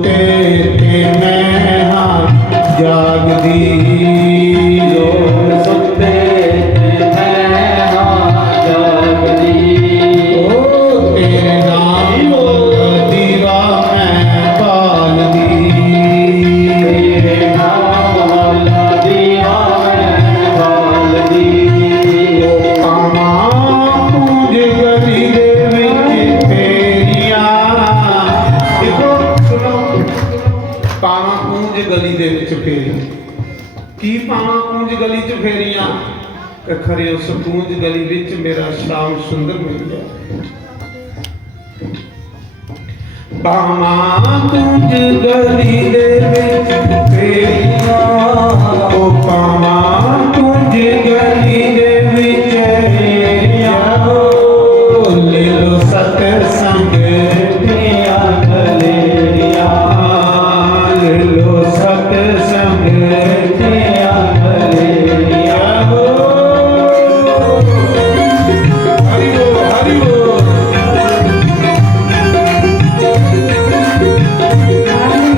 सुते ते मैं हाँ जागदी, लोग सुते ते मैं हाँ जागदी। ओ तेरे नाम दीवा मैं बालदी, तेरे नाम वाला दीवा मैं बालदी। ओ पावां पूंज गली दे विच फेरियां। देखो सुनो, पावां पूंज गली दे विच फेरियां। की पावां पूंज गली च फेरियां? कि खरे उस पूंज गली विच मेरा श्याम सुंदर मिल जाए। पावां पूंज गली दे विच फेरियां, ओ पावां पूंज गली दे विच फेरियां। ओ ले लो सतसंग दिया गलेरिया, ले लो सतसंग दिया गलेरिया। हरि बोल हरि बोल। हरि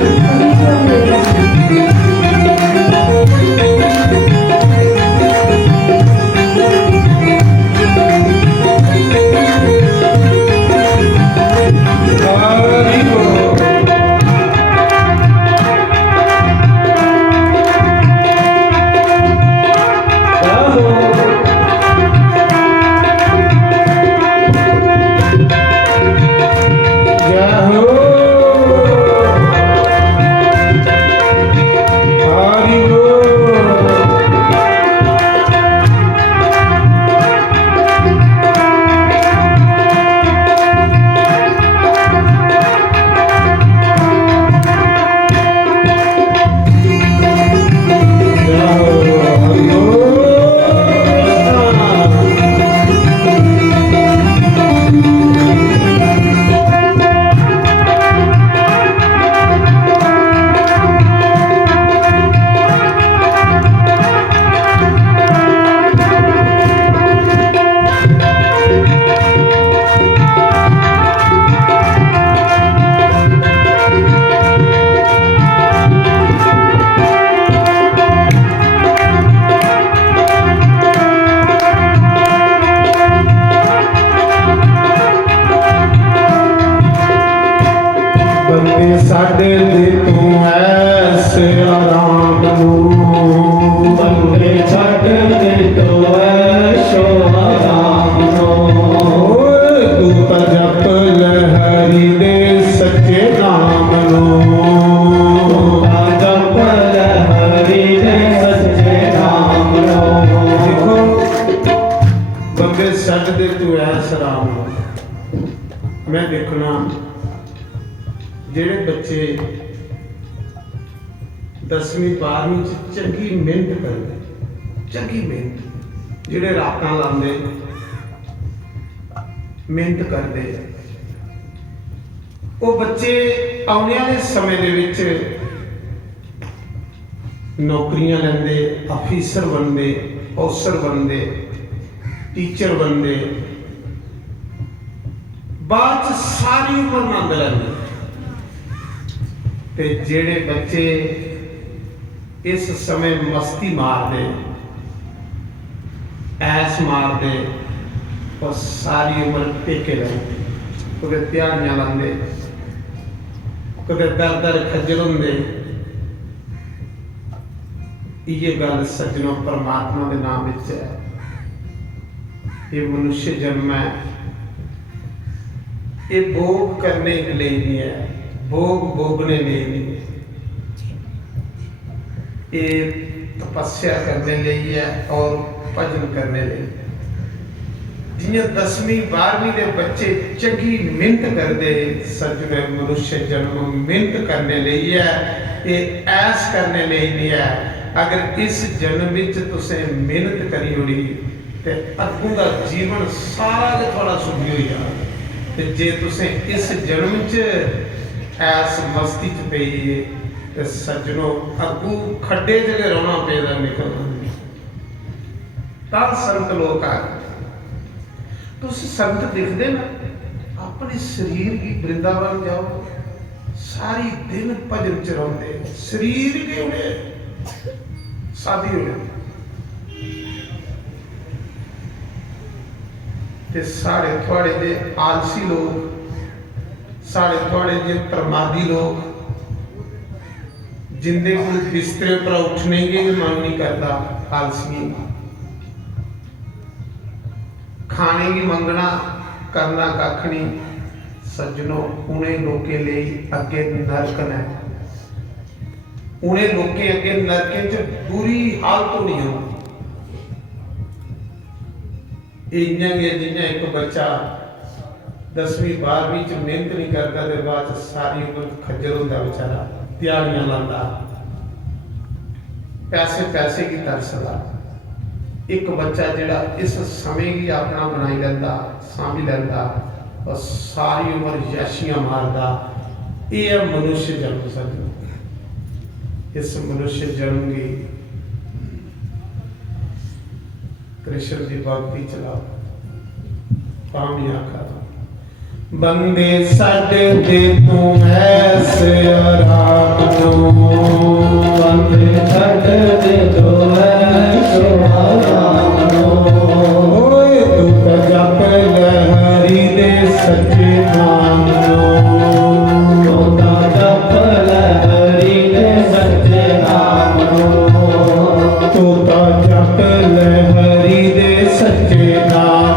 बोल। जय हो हरि बोल। जय हो हरि बोल। ਬੰਦੇ ਸਾਡੇ ਦੇ ਤੂੰ ਐਸ ਆਰਾਮ ਨੂੰ, ਬੰਦੇ ਛੱਡ ਦੇ ਤੋ ਐਸ਼ੋ ਆਰਾਮ ਨੂੰ। ਓਏ ਤੂੰ ਤਾਂ ਜਪ ਲੈ ਹਰੀ ਦੇ ਸੱਚੇ ਨਾਮ ਨੂੰ। ਤਾਂ ਜਪ ਲੈ ਹਰੀ ਦੇ ਸੱਚੇ ਨਾਮ ਨੂੰ। ਦੇਖੋ ਬੰਦੇ ਸਾਡੇ ਦੇ ਤੂੰ ਐਸ ਆਰਾਮ ਨੂੰ। ਮੈਂ ਦੇਖਣਾ ਜਿਹੜੇ ਬੱਚੇ 10ਵੀਂ 12ਵੀਂ ਚ ਚੰਗੀ ਮਿਹਨਤ ਕਰਦੇ, ਚੰਗੀ ਮਿਹਨਤ, ਜਿਹੜੇ ਰਾਤਾਂ ਲਾਉਂਦੇ ਮਿਹਨਤ ਕਰਦੇ, ਉਹ ਬੱਚੇ ਆਉਣ ਵਾਲੇ ਸਮੇਂ ਦੇ ਵਿੱਚ ਨੌਕਰੀਆਂ ਲੈਂਦੇ, ਅਫੀਸਰ ਬਣਦੇ, ਅਫਸਰ ਬਣਦੇ, ਟੀਚਰ ਬਣਦੇ, ਬਾਅਦ ਚ ਸਾਰੀ ਉਮਰ ਮੰਗ ਲੈਂਦੇ। ਤੇ ਜਿਹੜੇ ਬੱਚੇ ਇਸ ਸਮੇਂ ਮਸਤੀ ਮਾਰਦੇ, ਐਸ ਮਾਰਦੇ, ਉਹ ਸਾਰੀ ਉਮਰ ਟੇਕੇ ਰਹਿੰਦੇ, ਕਦੇ ਤਿਆਰੀਆਂ ਲਾਉਂਦੇ, ਕਦੇ ਦਰ ਦਰ ਖੱਜਲ ਹੁੰਦੇ। ਇਹ ਗੱਲ ਸੱਜਣੋ ਪਰਮਾਤਮਾ ਦੇ ਨਾਮ ਵਿੱਚ ਹੈ। ਇਹ ਮਨੁੱਖ ਜਨਮ ਹੈ, ਇਹ ਭੋਗ ਕਰਨੇ ਲਈ ਨਹੀਂ ਹੈ, भोग भोगने लिए नहीं, ये तपस्या करने लिए है और भजन करने लिए। जिन्हें 10वीं 12वीं के बच्चे चंगी मेहनत करते, सज्जने मनुष्य जन्म मेहनत करने लिए है, ये ऐस करने लिए नहीं है। अगर इस जन्म में तुसें मेहनत करी होगी तो अगों का जीवन सारा थोड़ा सुखी हो जाए। तो जे तुसें इस जन्म च ऐस मस्ती च पईए ते सज्जनों अगू खड्डे जगह रोना पेदा निकलना। तब संत लोग आ तुस संत दिखते ना, अपने शरीर की वृंदावन जाओ, सारी दिन भजन च रौंदे, शरीर के होने साधी होने ते साढ़े थोड़े जे आलसी लोग, साढ़े थोड़े जे प्रमादी लोग, जिंदे को बिस्तरे पर उठने के मन नहीं करता, आलसी खाने की मंगना करना कख नहीं। सज्जनों, उन्हें लोके ले अगे नरक ने, उन्हें लोके अगे नरके च बुरी हालत होनी हो। इन्ना जिन्ना एक बच्चा 10वीं 12वीं च मेहनत नहीं करता तो बाद सारी उम्र खज्जल होता बेचारा, दिहाड़ियां लाता, पैसे पैसे की तरसदा। एक बच्चा जिहड़ा इस समय ही अपना बनाई लैंदा, सांभी लैंदा और सारी उम्र यशियां मारदा, ये है मनुष्य जन्म। सज्जनों, इस मनुष्य जन्म की कृष्ण की भक्ति चलाओ, पामी आखा बंदे साडे दे तू ऐसे आराधो, बंदे साडे दे तू ऐसे आराधो। ओए तू तो जप लहरी दे सच्चे नाम तू तो जप लहरी दे सच्चे नाम तू तो जप लहरी दे सच्चे नाम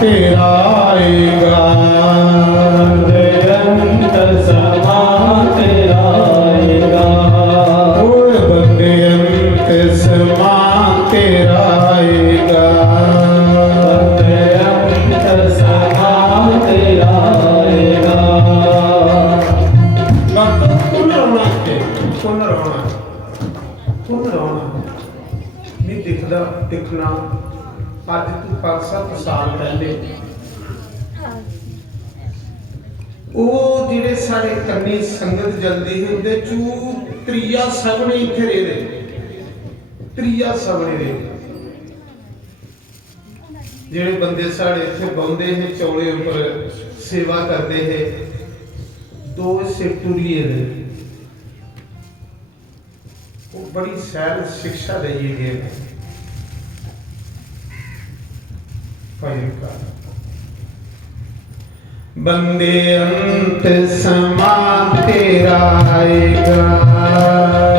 तेरा आएगा, अंत समा तेरा आएगा। ओए बंदे अंत समा तेरा आएगा, बंदे अंत समा तेरा आएगा। कौन रोना है, कौन रोना, कौन रोना नहीं दिखदा दिखना। अज तू 5-7 साल पहले ਉਹ ਜਿਹੜੇ ਸਾਡੇ ਕੰਨੀ ਸੰਗਤ ਜਲਦੀ ਹੁੰਦੇ ਚੂ ਤ੍ਰਿਆ ਸਭਨੇ ਇੱਥੇ ਰਹਿੰਦੇ, ਤ੍ਰਿਆ ਸਭਨੇ ਦੇ ਜਿਹੜੇ ਬੰਦੇ ਸਾਡੇ ਇੱਥੇ ਬੌਂਦੇ ਹੈ ਚੌਲੇ ਉੱਪਰ ਸੇਵਾ ਕਰਦੇ ਹੈ, ਦੋ ਸਿਫਤੂਰੀਏ ਨੇ ਉਹ ਬੜੀ ਸਹਿਜ ਸਿੱਖਿਆ ਦੇਈਏ ਗਏ ਭਾਈ ਕਾ बंदे अंत समा तेरा आएगा,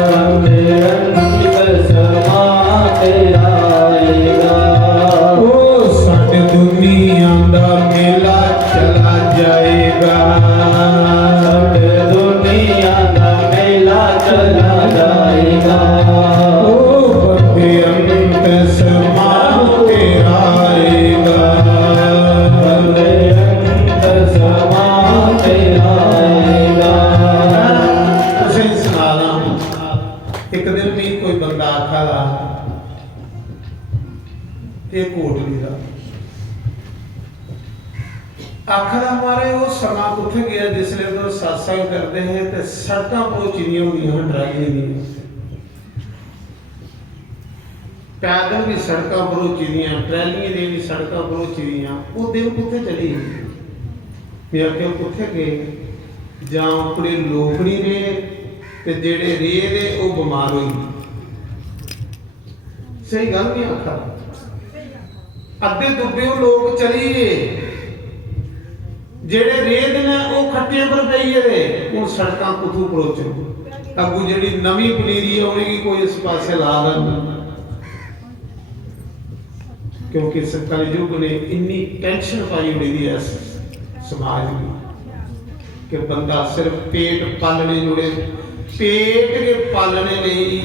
बंदे अंत समा तेरा आएगा। ओ साड दुनिया दा मेला चला जाएगा, साड दुनिया दा मेला चला जाएगा। ओ बंदे अंत समा तेरा आएगा, बंदे समा तेरा आएगा। तुसें सुना दा एक दिन भी कोई बंदा आखा दा आखिर हमारे वो समा कुछ गया जिसले तो सत्संग करते हैं तो सड़क पहुंची हुई ट्राली दी पैदल भी सड़क भरोची दियां ट्रैलियां ने भी सड़क भरोची दियां वो दिन कुत्थे चली मैं आख्या कुत्थे गए जां अपने लोग नहीं रहे ते जेड़े रहे ने वो बीमार होई सही गल नहीं आखा अद्धे दुबे लोग चली गए जेड़े रेत ने वो खट्टे पर पई है हुन सड़कां कुथू परोचो अगू जेड़ी नवी पनीरी है उन्हें कोई इस पासे ला देना क्योंकि इस कलयुग ने इन्नी टेंशन पाई हुई है समाज में कि बंदा सिर्फ पेट पालने जुड़े पेट के पालने ਲਈ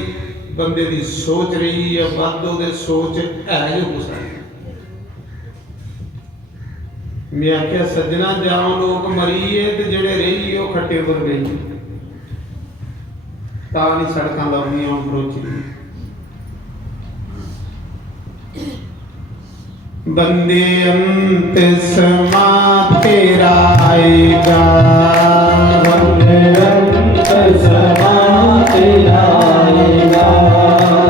बंदे की सोच रही है वादो दे सोच है जो हो सकती मैं आख्या सज्जना जाओ लोग मरीए ते जेड़े रही वो खट्टे पर गई ता नहीं सड़कां लाउणियां बरोची बंदे अंत समा तेरा आएगा बंदे अंत समा तेरा आएगा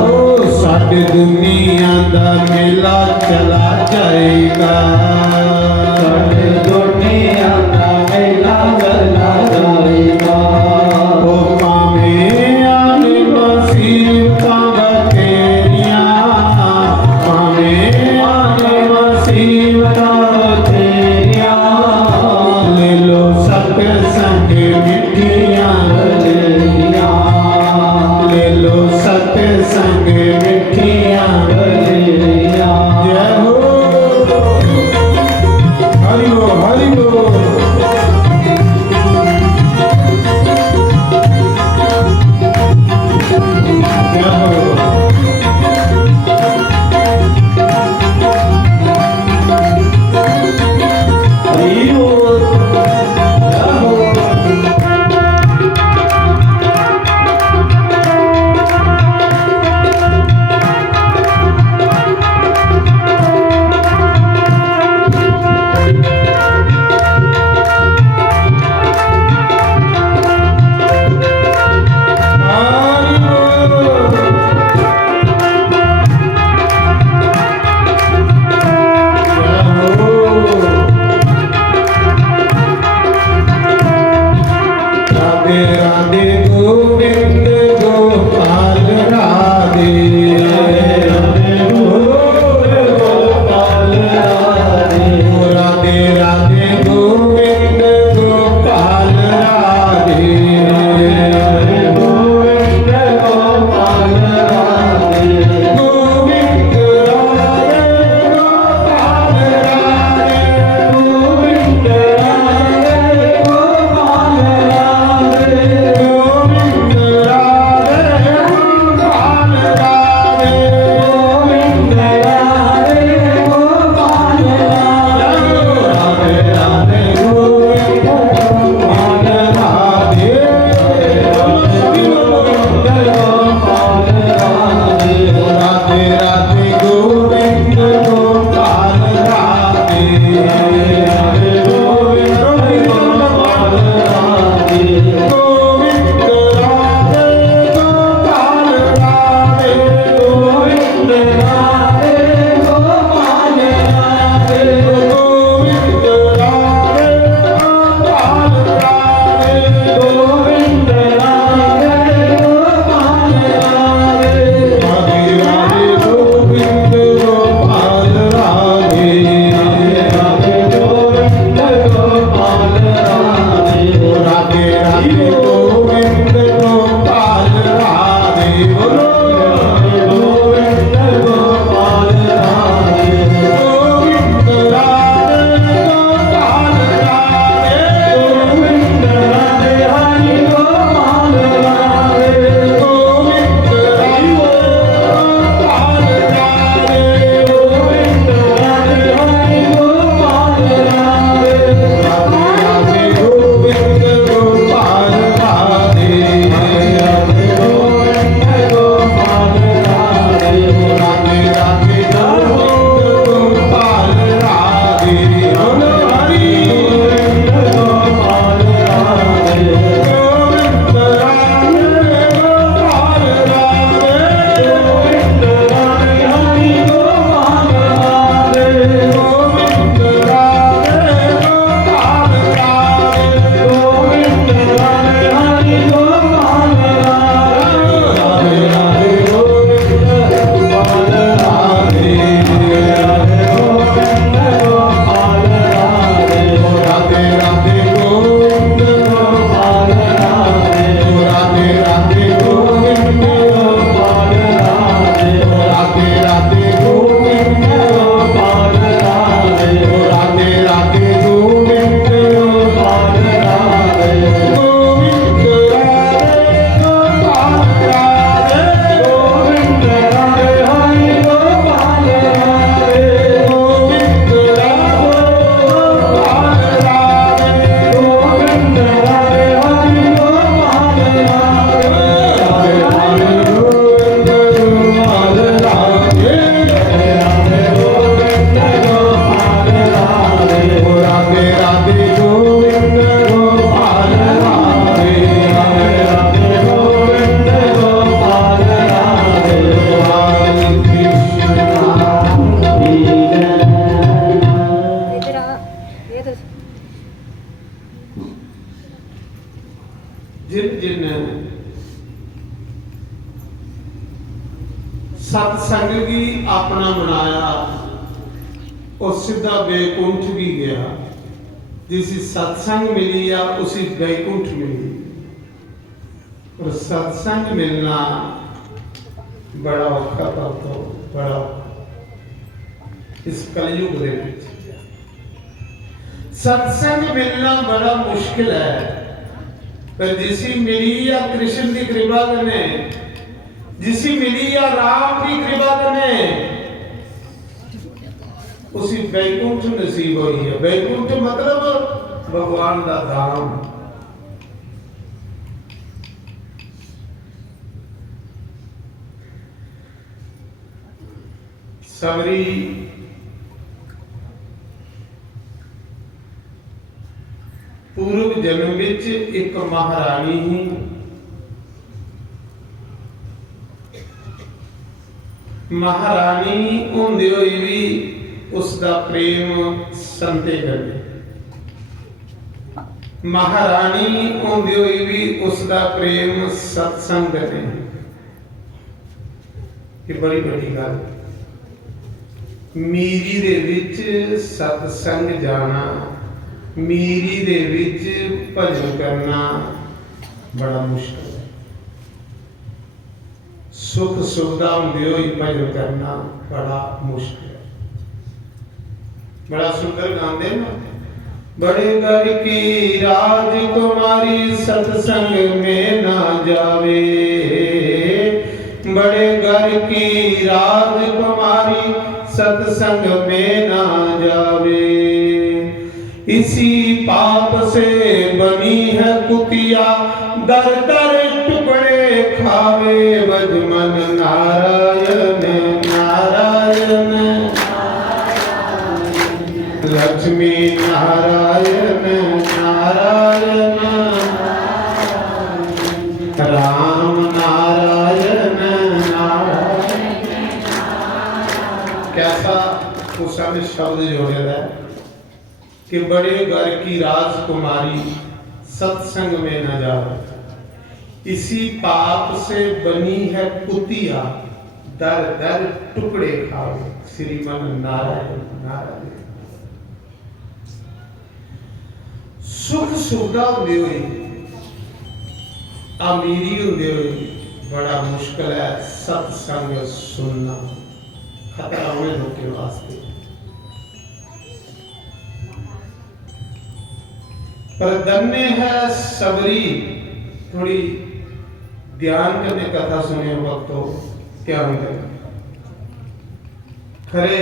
ओ साडी दुनिया दा मेला चला जाएगा साडी दुनिया दा मेला चला जाएगा ओ पावें आने मुसीबतां बथेरियां पावें आने मुसीबतां बथेरियां ले लो सत्संग मिठियां गलियां ले लो सत्संग मिठियां गलियां जय हो जिन जिन सत्संग भी अपना बनाया और सीधा बैकुंठ भी गया। जिसी सत्संग मिली या उसी बैकुंठ मिली। और सत्संग मिलना बड़ा औखा तो बड़ा इस कलयुग दे विच सत्संग मिलना बड़ा मुश्किल है। पर जिसी मिली या कृष्ण की कृपा करने, जिसी मिली या राम की कृपा करने, उसी बैकुंठ नसीब हुई है। बैकुंठ मतलब भगवान का धाम। सबरी पूर्व जन्म विच एक महारानी ही महारानी होंदे होए भी उसका प्रेम संते करने, महारानी होंदे होए भी उसका प्रेम सत्संग करने। ये बड़ी बड़ी गल। मीरी दे विच सत्संग जाना, मीरी दे विच भजन करना बड़ा मुश्किल है। सुख सुविधा होंदे होए भजन करना बड़ा मुश्किल है। बड़ा सुंदर गाते ना, बड़े घर की राजकुमारी सत्संग में ना जावे, बड़े घर की राजकुमारी सत्संग में ना जावे। इसी पाप से बनी है कुतिया, दर दर टुकड़े खावे। बजमन नारायण नारायण, लक्ष्मी नारायण नारायण, राम नारायण नारायण। कैसा उस शब्द जोड़े है कि बड़े घर की राजकुमारी सत्संग में न जाओ। इसी पाप से बनी है कुतिया, दर दर टुकड़े खाओ। श्रीमन नारायण नारायण। सुख सुविधा होंदे होए, अमीरी होंदे होए बड़ा मुश्किल है सत्संग सुनना। खतरा होने लोगों वास्ते। पर धन्य है सबरी। थोड़ी ध्यान करने कथा सुने वक्तों क्या होंगे। खरे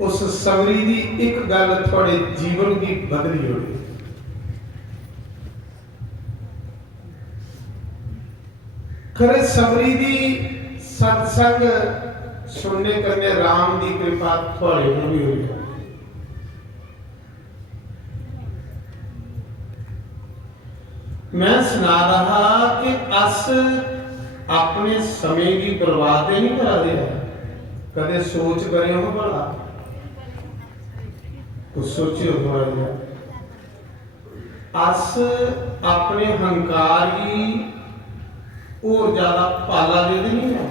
उस सबरी की एक गल थोड़े जीवन की बदली होगी। खरे सबरी की सत्संग सुनने करने राम की कृपा थोड़े भी हुई। मैं सुना रहा कि अस अपने समय की बर्बाद नहीं करा दे। कदे सोच करे हो भला, कुछ सोचे हो थोड़ा जिहा। अस अपने हंकार की और ज्यादा पाला दे नहीं है।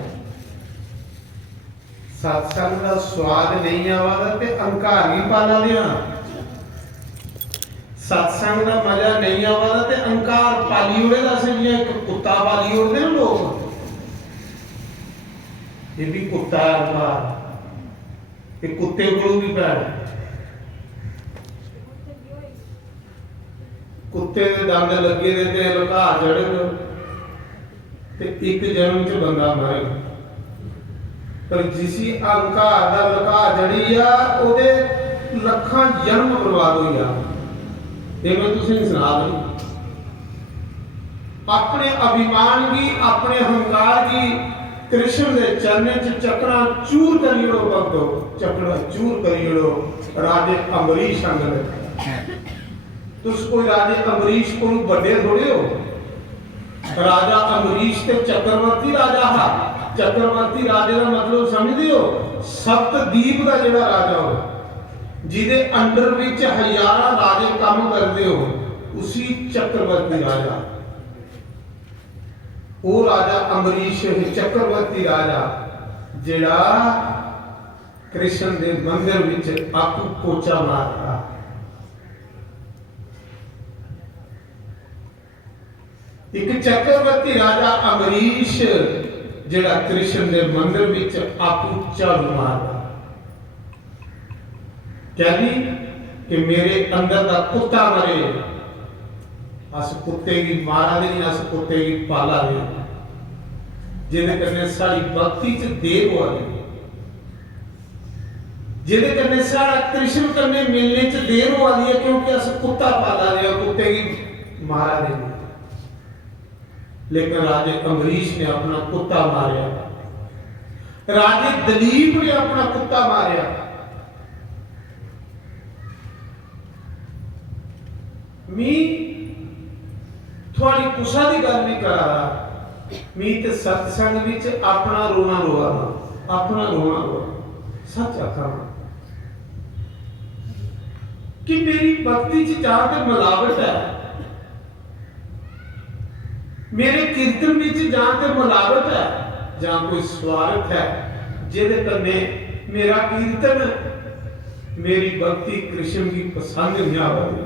सत्संग का स्वाद नहीं आवा ते हंकार ही पाला दिया। सत्संग का मजा नहीं आवा ते हंकार पाली उड़े। दस एक कुत्ता पाली उड़ते ना लोग, ये भी कुत्ता है हंकार। ये कुत्ते को भी पैर, कुत्ते के दंद लगे रहते लुका चढ़े ते एक जन्म च बंदा मरेगा। पर जिसी अहंकार का लुका जड़ी आ ओदे लखां जन्म बर्बाद हो गया। ये मैं तुझे सुना दूं। अपने अभिमान की, अपने अहंकार की कृष्ण के चरणों च चकरा चूर करियो भक्तो, चकरा चूर करियो। राजे अम्बरीश अंगद, तुस कोई राजे अम्बरीश को बड़े थोड़े हो। राजा अम्बरीश ते चक्रवर्ती राजा हा। चक्रवर्ती राजे का मतलब समझते हो? सप्तदीप का जिहड़ा राजा हो, जिहदे अंडर विच हजारां राजे काम करते हो, उसी चक्रवर्ती राजा। वो राजा अमरीश चक्रवर्ती राजा जिहड़ा कृष्ण के मंदिर विच आपू पोचा मारता। एक चक्रवर्ती राजा अमरीश जिहड़ा कृष्ण के मंदिर विच आपू झाड़ू मारता। कहनी कि मेरे अंदर का कुत्ता मरे, अस कुत्ते की मारा नहीं, अस कुत्ते की पाला नहीं, जिहदे कन्नै साडी भक्ति च देर हो गई, जिहदे कन्नै साडा कृष्ण कन्नै मिलने च देर हो गई है, क्योंकि अस कुत्ता पाला रहे, कुत्ते की मारा नहीं। लेकिन राजे अमरीश ने अपना कुत्ता मारिया, राजे दलीप ने अपना कुत्ता मारिया। मी थोड़ी कुसा की गल नहीं करा रहा, मी तो सत्संग विच अपना रोना रोआ, अपना रोना रोआ, सच आखा कि मेरी भक्ति च जाके मिलावट है, मेरे कीर्तन विच जाके मिलावट है, जहां कोई स्वार्थ है, जिहदे कन्नै मेरा कीर्तन, मेरी भक्ति कृष्ण की पसंद नहीं आ रही।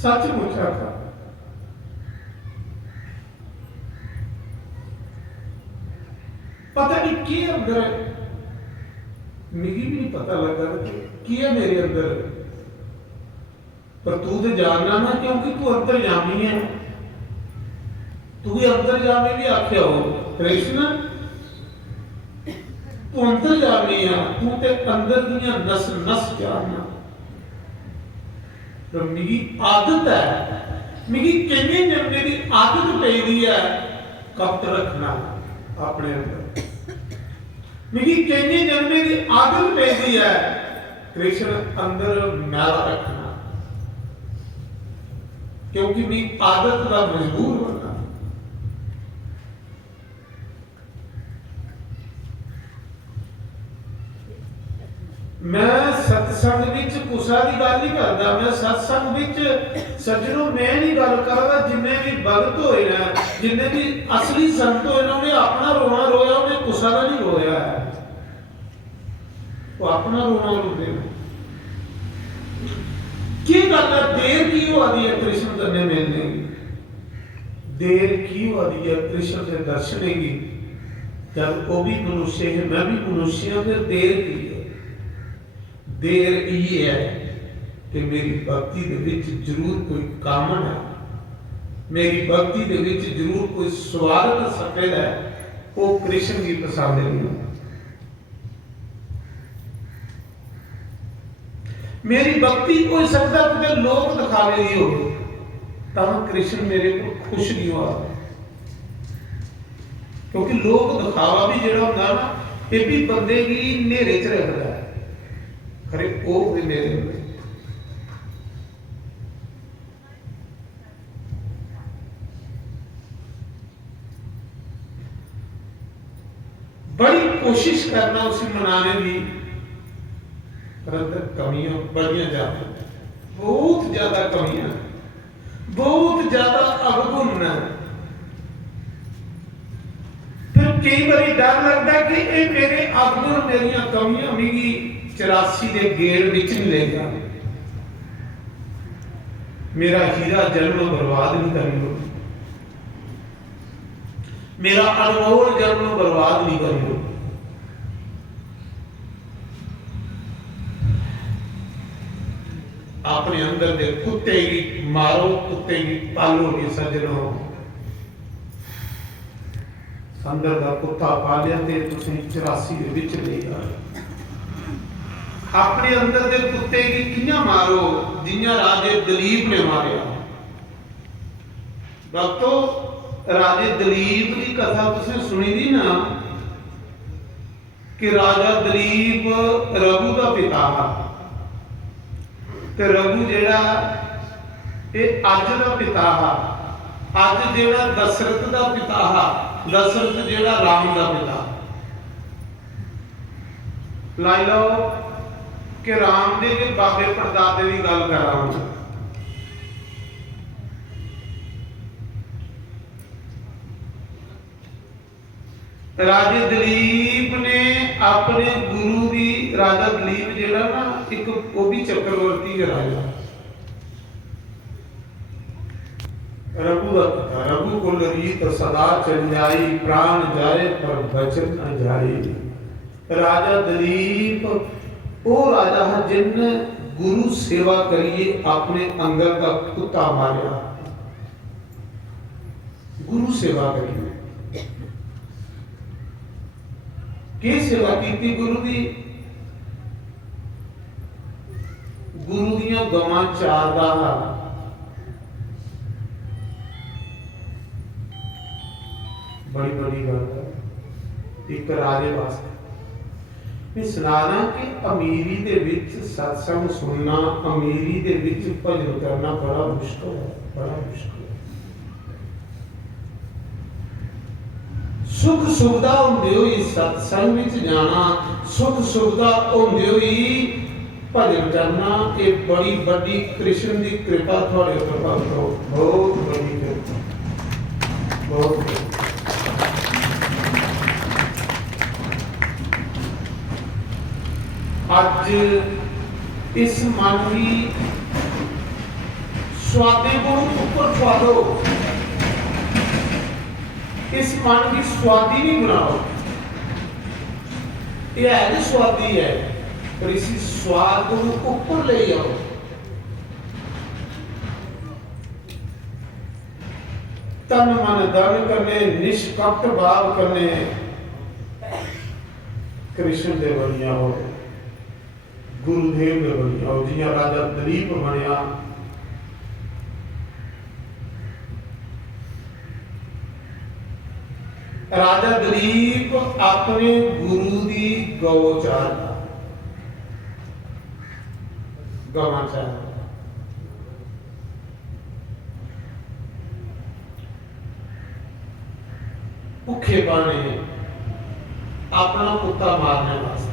सचमुच आखा पता नहीं की अंदर, मिगी भी नहीं पता लगा कि है मेरे अंदर, पर तू तो जानना ना, क्योंकि तू अंतर्यामी है, तू भी अंतर्यामी भी आख्या हो कृष्ण, तू अंतर्यामी है, तू ते अंदर दियां नस नस जानना। तो मेरी आदत है, मेरी किन्ने जन्मे की आदत पई है कपट रखना अपने अंदर, मेरी किन्ने जन्मे की आदत पई है कृष्ण अंदर मैला रखना, क्योंकि मेरी आदत का मजबूर बनना। मैं सत्संग विच कुसा की गल नहीं करता, मैं सत्संग विच सज्जनों मैं नहीं गल करदा, जिन्ने भी भगत होए ना, जिन्ने भी असली संत होए ना, उन्हें अपना रोना रोया, उन्हें कुसा का नहीं रोया है, वो अपना रोना रोते हैं। की गल है, देर की हो रही है कृष्ण कन्नै मिलने की, देर की हो रही है कृष्ण के दर्शने की, जब वो भी मनुष्य है, मैं भी मनुष्य हूं, फिर देर की है। देर ये है कि मेरी भक्ति दे विच जरूर कोई कामन है, मेरी भक्ति दे विच जरूर कोई स्वार्थ सफेद है, वो कृष्ण की पसंद नहीं। मेरी भक्ति हो सकता है लोग दिखावे दी हो, तब कृष्ण मेरे को खुश नहीं हुआ, क्योंकि लोग दिखावा भी जो होता ना, ये भी बंदे की नेरे च रखता है, खरे वो भी मेरे में। बड़ी कोशिश करना उसे मनाने की, परंतु कमियां बड़ियां ज्यादा, बहुत ज्यादा कमियां, बहुत ज्यादा अवगुण है। फिर कई बार डर लगता है कि ये मेरे अवगुण, मेरिया कमियां मेरी 84 के गेड़ विच नहीं लेगा, मेरा हीरा जन्म बर्बाद नहीं करेगा, मेरा अनमोल जन्म बर्बाद नहीं करेगा। अपने अंदर दे कुत्ते की मारो, कुत्ते की पालो नहीं सज्जनों, अंदर का कुत्ता पालिया ते तुसीं 84 दे विच ले गए। अपने अंदर दे कुत्ते की कियां मारो, जियां राजे दलीप ने मारिया। भक्तो, राजे दलीप की कथा तुसीं सुनी दी ना, कि राजा दलीप रघु का पिता है, ते रघु जेड़ा ये अज का पिता है, अज जेड़ा दशरथ का पिता है, दशरथ जेड़ा राम का पिता। लाई लो कि राम दे के बाबे परदादे की गल कर रहा हूं, राजे दलीप ने अपने गुरु दी, राजा दलीप जेड़ा ना एक वो भी चक्रवर्ती है राजा, रघु का पिता, रघु कुल रीत सदा चल जाई, प्राण जाए पर बचन न जाई। राजा दलीप वो राजा है जिन गुरु सेवा करिए अपने अंगद का कुत्ता मारिया, गुरु सेवा करिए की सेवा की गुरु दी, गुरु दियां गवां चारदा बड़ी बड़ी गल है एक राजे वास्ते। सुनाना कि अमीरी दे विच सत्संग सुनना, अमीरी दे विच भजन करना बड़ा मुश्किल है, बड़ा मुश्किल है। सुख सुविधा होंदे होई सत्संग विच जाना, सुख सुविधा होंदे होई भजन करना, ये बड़ी बड़ी कृष्ण की कृपा थोड़े ऊपर करो, बहुत बड़ी कृपा, बहुत बड़ी। आज इस मन की स्वादे को ऊपर स्वादो, इस मन की स्वादी नहीं बनाओ, यह है जो स्वादी है, पर इसी स्वाद को ऊपर ले आओ। तन मन धन करने, निष्कपट भाव करने, कृष्ण दे बनिया हो, गुरुदेव दे बनिया हो। जिया राजा दलीप बनया, राजा दलीप अपने गुरु की गौ चारदा, गवां चारदा। भुखे पाने अपना कुत्ता मारने वास्ते।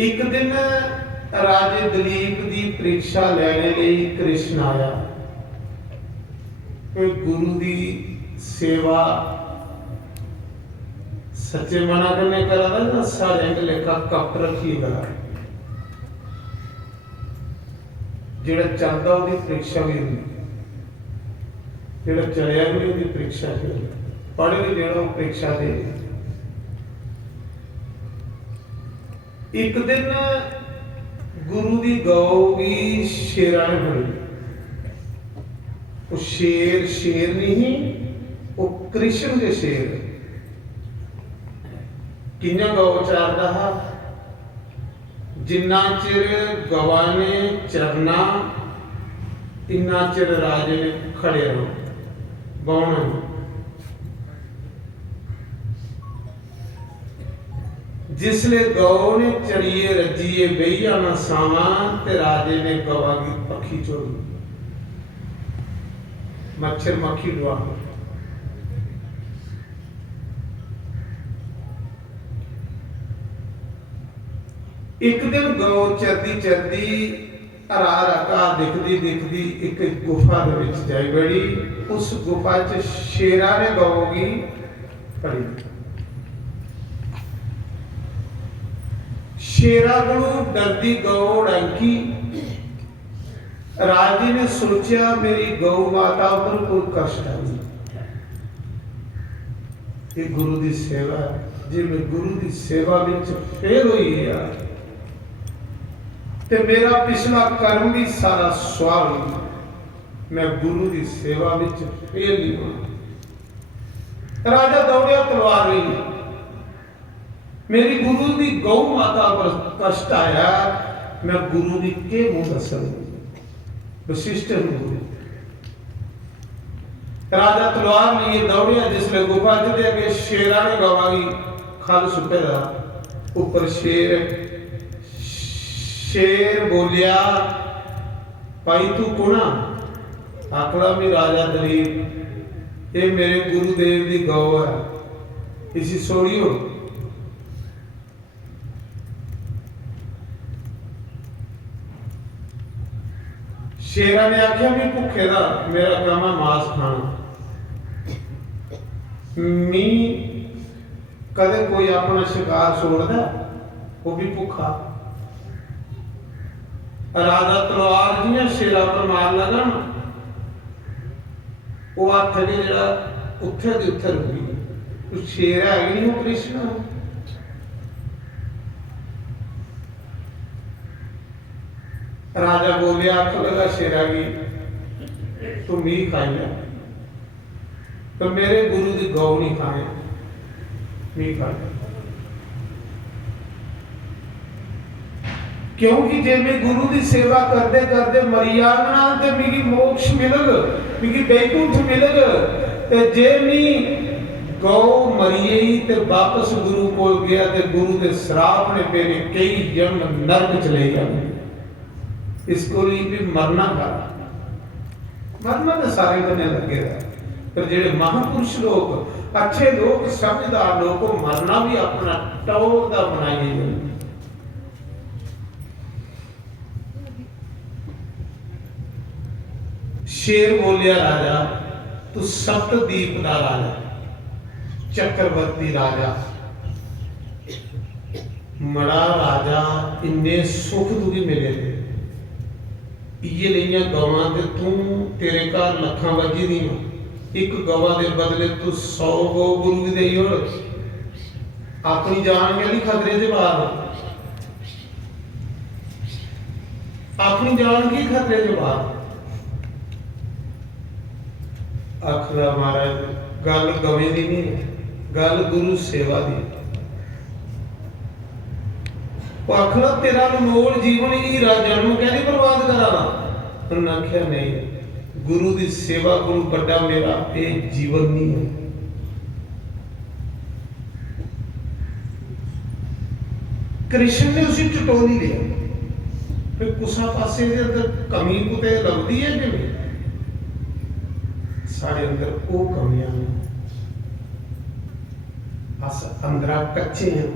एक दिन राजे दलीप की परीक्षा लेने लिए कृष्ण आया, कोई गुरु की सेवा सच्चे मना करने करा ना, साढ़े लेखा कप रखी करा, जेड़ा चलता उसकी परीक्षा भी होंगी, जेड़ा चलिया भी उसकी परीक्षा भी होंगी, पढ़े भी जेड़ा वो परीक्षा दे। एक दिन गुरु की गौ भी शेरा ने फड़ी, वो शेर शेर नहीं, वो कृष्ण के शेर। किन्ना गौ चारदा है, जिन्ना चिर गवा ने चरना इन्ना चिर राजे ने खड़े रहो, बौना। जिसले गौ ने चढ़िए रजिए बही जाना सावा, ते राजे ने गवा की पखी चोरी, मच्छर मक्खी डुआ। एक दिन गौ चरदी चरदी हरा हरा घाह दिखदी दिखदी एक गुफा दे विच जाई बड़ी। उस गुफा च शेरा ने गौ की फड़ी। शेरा को डरदी गौ डंकी। राजे ने सोचा मेरी गौ माता पर कोई कष्ट आई, ये गुरु की सेवा है, जे मैं गुरु की सेवा विच फेल हुई है ते मेरा पिछला कर्म भी सारा स्वाह हुई, मैं गुरु की सेवा विच फेल नहीं हुआ। राजा दौड़िया तलवार रही, मेरी गुरु की गौ माता पर कष्ट आया, मैं गुरु की के मुंह दसूं। वशिष्ठ गुरु राजा तलवार लिए दौड़िया, जिसले गुफा च अगे शेरा ने गवा की खल सुटे दा ऊपर शेर बोलिया भाई तू कुणा? आखड़ा भी राजा दलीप, ये मेरे गुरुदेव की गौ है, इसी सोड़ियो। शेरा ने आख्या भी भुखे दा मेरा काम है मांस खाना, ਮੀਂਹ ਕਦੇ ਕੋਈ ਆਪਣਾ ਸ਼ਿਕਾਰ ਛੋੜਦਾ, ਉਹ ਵੀ ਭੁੱਖਾ। ਰਾਜਾ ਤਲਵਾਰ ਜੀਆਂ ਸ਼ੇਰਾਂ ਪਰ ਮਾਰ ਲਗਾ ਨਾ, ਉਹ ਹੱਥ ਦੇ ਜਿਹੜਾ ਉੱਥੇ ਦੀ ਉੱਥੇ ਰੁਕੀ। ਉਹ ਸ਼ੇਰ ਹੈ ਨਹੀਂ, ਉਹ ਕ੍ਰਿਸ਼ਨ। राजा बोले आंख लगा शेरा की तू मीह खाई ले, तो मेरे गुरु की गौ नहीं खाए, मीह खाए। क्योंकि जे मैं गुरु की सेवा करते करते मरी जाना तो मिगी मोक्ष मिलग, मिगी बैकुंठ मिलग। ते जे मी गौ मरी गई ते वापस गुरु को गया ते गुरु के श्राप ने मेरे कई जन्म नरक चले जाने। इसको लिए भी मरना का मरना तो सारे करने लगे था, पर जेडे महापुरुष लोग, अच्छे लोग, समझदार लोग को मरना भी अपना टौर दा बनाइए। शेर बोलिया राजा तू सप्तदीप दा राजा, चक्रवर्ती राजा, मड़ा राजा, इन्ने सुख दुखी मिले थे। ये नहीं गवां ते तू तेरे घर लखां वजी दी, एक गवा दे बदले तू 100 गौ गुरु दे होड़। अपनी जान के लिए खतरे से बाहर, अपनी जान की खतरे से बाहर। आखिर महाराज गल गवे दी नहीं, गल गुरु सेवा दी। आखिर तेरा अनमोल जीवन हीरा जन्म कहनी बर्बाद करा। उन्होंने आख्या नहीं, गुरु की सेवा गुरु बड़ा मेरा ये जीवन नहीं है। कृष्ण ने उसी टटोली लिया, फिर कुसा पासे दे अंदर कमी कुते लगती है कि नहीं? साढ़े अंदर वो कमियां अस अंदर कच्चे हैं।